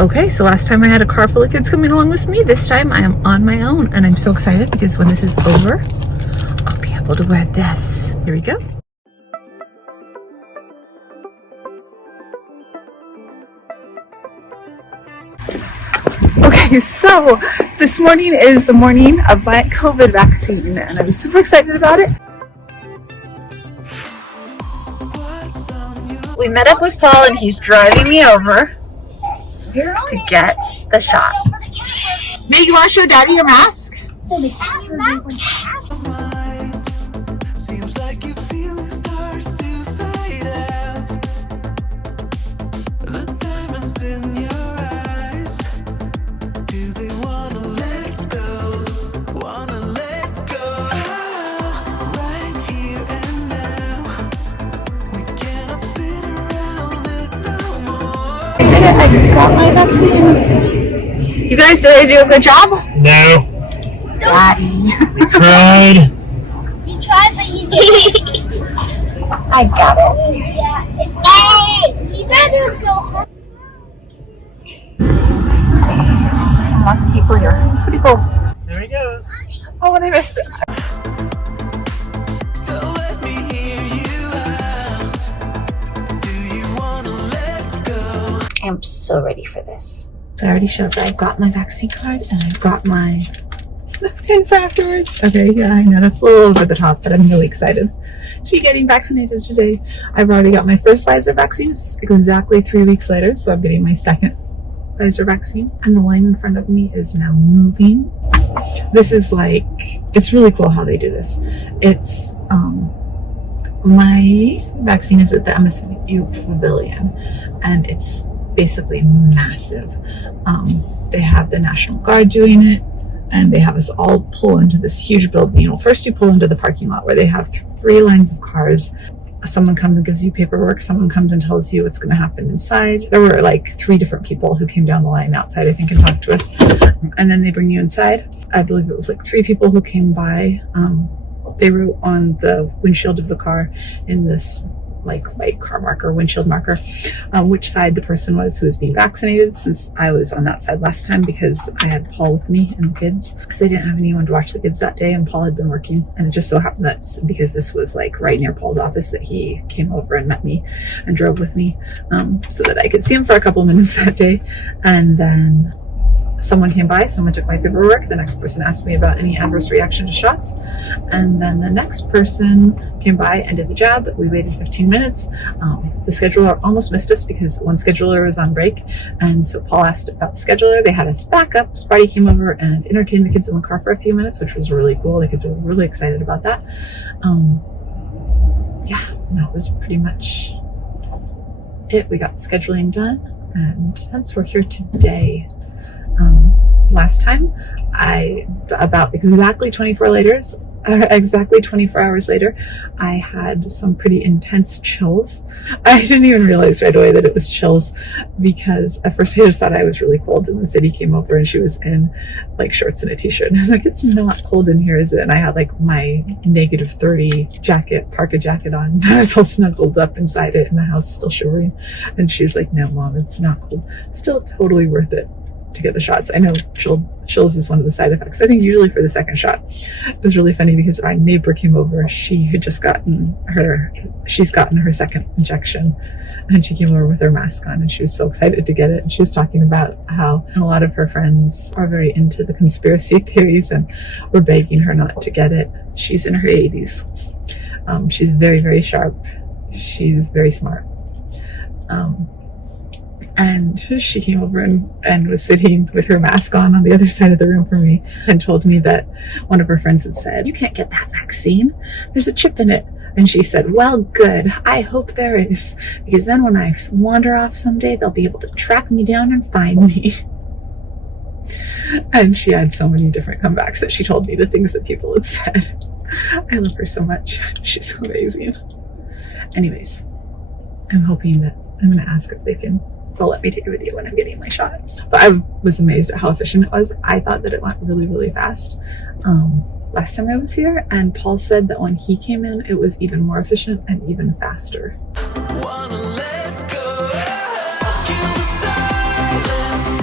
Okay, so last time I had a car full of kids coming along with me. This time I am on my own, and I'm so excited because when this is over, I'll be able to wear this. Here we go. Okay, so this morning is the morning of my COVID vaccine, and I'm super excited about it. We met up with Paul, and he's driving me over to get the shot. Meg, you want to show Daddy your mask? I got my vaccine. You guys, did I do a good job? No. Daddy. We tried. You tried, but you didn't. I got it. Yeah. Hey, you better go home. Lots of people here. It's pretty cool. There he goes. Oh, and I missed it. So let me hear you out. Do you want to let go? I am so ready for this. So I already showed that I've got my vaccine card and I've got my pin for afterwards. Okay, yeah, I know that's a little over the top, but I'm really excited to be getting vaccinated today. I've already got my first Pfizer vaccine. It's exactly 3 weeks later, so I'm getting my second Pfizer vaccine. And the line in front of me is now moving. This is like, it's really cool how they do this. It's, my vaccine is at the MSU pavilion, and it's basically massive. They have the National Guard doing it, and they have us all pull into this huge building. You know, first you pull into the parking lot where they have 3 lines of cars. Someone comes and gives you paperwork. Someone comes and tells you what's going to happen inside. There were like 3 different people who came down the line outside, I think, and talked to us. And then they bring you inside. I believe it was like 3 people who came by. They wrote on the windshield of the car in this like white car marker, windshield marker, which side the person was who was being vaccinated, since I was on that side last time because I had Paul with me and the kids, because I didn't have anyone to watch the kids that day, and Paul had been working. And it just so happened that because this was like right near Paul's office, that he came over and met me and drove with me, so that I could see him for a couple of minutes that day. And then someone came by, someone took my paperwork, the next person asked me about any adverse reaction to shots, and then the next person came by and did the jab. We waited 15 minutes. The scheduler almost missed us because one scheduler was on break, and so Paul asked about the scheduler. They had us back up. Sparty came over and entertained the kids in the car for a few minutes, which was really cool. The kids were really excited about that. Yeah, that was pretty much it. We got scheduling done, and hence we're here today. Last time, about exactly 24 hours later, I had some pretty intense chills. I didn't even realize right away that it was chills, because at first I just thought I was really cold, and then Sadie came over and she was in like shorts and a t-shirt, and I was like, it's not cold in here, is it? And I had like my -30 jacket, parka jacket on. I was all snuggled up inside it, and the house still shivering, and she was like, no Mom, it's not cold. Still totally worth it to get the shots. I know chills is one of the side effects, I think, usually for the second shot. It was really funny because our neighbor came over. She had just she's gotten her second injection, and she came over with her mask on, and she was so excited to get it. And she was talking about how a lot of her friends are very into the conspiracy theories and were begging her not to get it. She's in her 80s. She's very, very sharp. She's very smart. And she came over and was sitting with her mask on the other side of the room from me, and told me that one of her friends had said, you can't get that vaccine, there's a chip in it. And she said, well, good, I hope there is, because then when I wander off someday, they'll be able to track me down and find me. And she had so many different comebacks that she told me the things that people had said. I love her so much. She's so amazing. Anyways, I'm hoping that I'm going to ask if they'll let me take a video when I'm getting my shot. But I was amazed at how efficient it was. I thought that it went really, really fast last time I was here, and Paul said that when he came in, it was even more efficient and even faster. Wanna let go, kill the silence.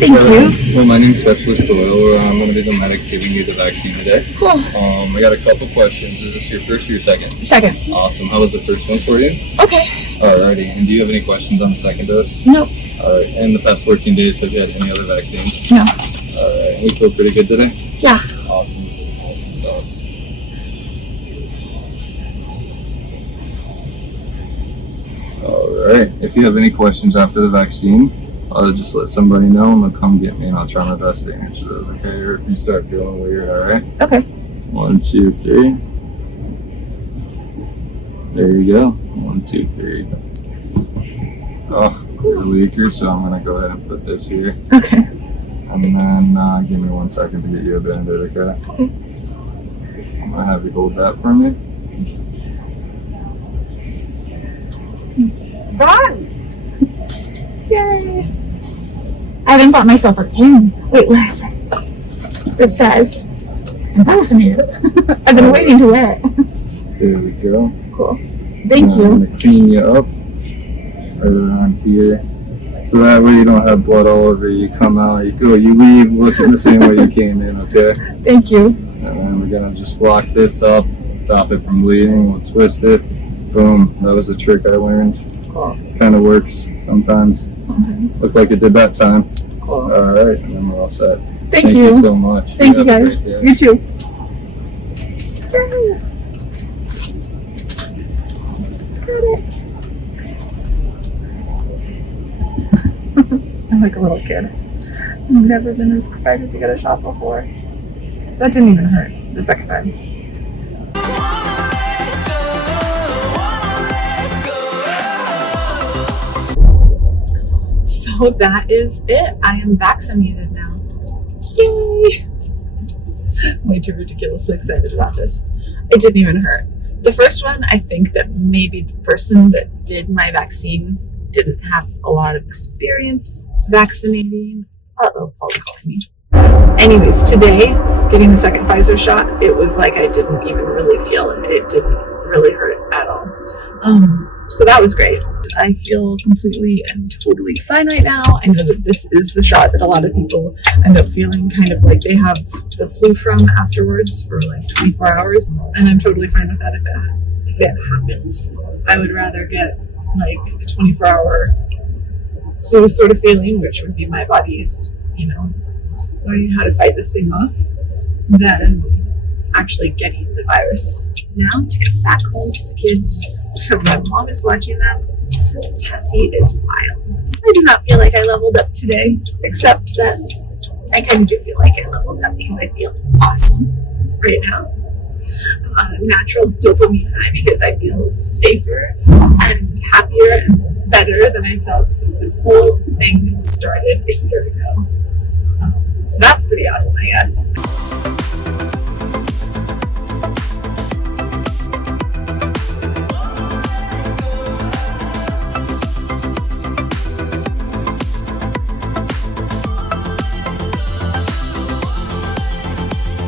Thank you. Well, my name's Specialist Doyle. I'm going to be the medic giving you the vaccine today. Cool. I got a couple questions. Is this your first or your second? Second. Awesome. How was the first one for you? Okay. Alrighty. And do you have any questions on the second dose? Nope. Alright. In the past 14 days, have you had any other vaccines? No. Alright. We feel pretty good today? Yeah. Awesome. Awesome sauce. Alright. If you have any questions after the vaccine, just let somebody know and they'll come get me and I'll try my best to answer those, okay? Or if you start feeling weird, alright? Okay. 1, 2, 3. There you go. 1, 2, 3. Oh, there's a leaker, so I'm gonna go ahead and put this here. Okay. And then give me 1 second to get you a Band-Aid, okay? Okay. I'm gonna have you hold that for me. Done! Yay! I haven't bought myself a pin. Wait, where is it? It says, I'm vaccinated. I've been waiting to wear it. There we go. Cool. Thank I'm you. gonna clean you up right around here. So that way you don't have blood all over you. You come out, you go, you leave looking the same way you came in, okay? Thank you. And then we're gonna just lock this up, stop it from bleeding, we'll twist it. Boom, that was a trick I learned. Cool. Kind of works sometimes. Looked like it did that time. Cool. Alright, and then we're all set. Thank you. So much. Thank you have a guys. great day. You too. Got it. I'm like a little kid. I've never been this excited to get a shot before. That didn't even hurt the second time. So that is it. I am vaccinated now. Yay! I'm way too ridiculously excited about this. It didn't even hurt. The first one, I think that maybe the person that did my vaccine didn't have a lot of experience vaccinating. Uh-oh, Paul's calling me. Anyways, today, getting the second Pfizer shot, it was like I didn't even really feel it. It didn't really hurt at all. So that was great. I feel completely and totally fine right now. I know that this is the shot that a lot of people end up feeling kind of like they have the flu from afterwards for like 24 hours. And I'm totally fine with that if it happens. I would rather get like a 24-hour flu sort of feeling, which would be my body's, learning how to fight this thing off, than actually getting the virus. Now to get back home to the kids. My mom is watching them. Tessie is wild. I do not feel like I leveled up today, except that I kind of do feel like I leveled up because I feel awesome right now. I'm on a natural dopamine high because I feel safer and happier and better than I felt since this whole thing started a year ago. So that's pretty awesome, I guess.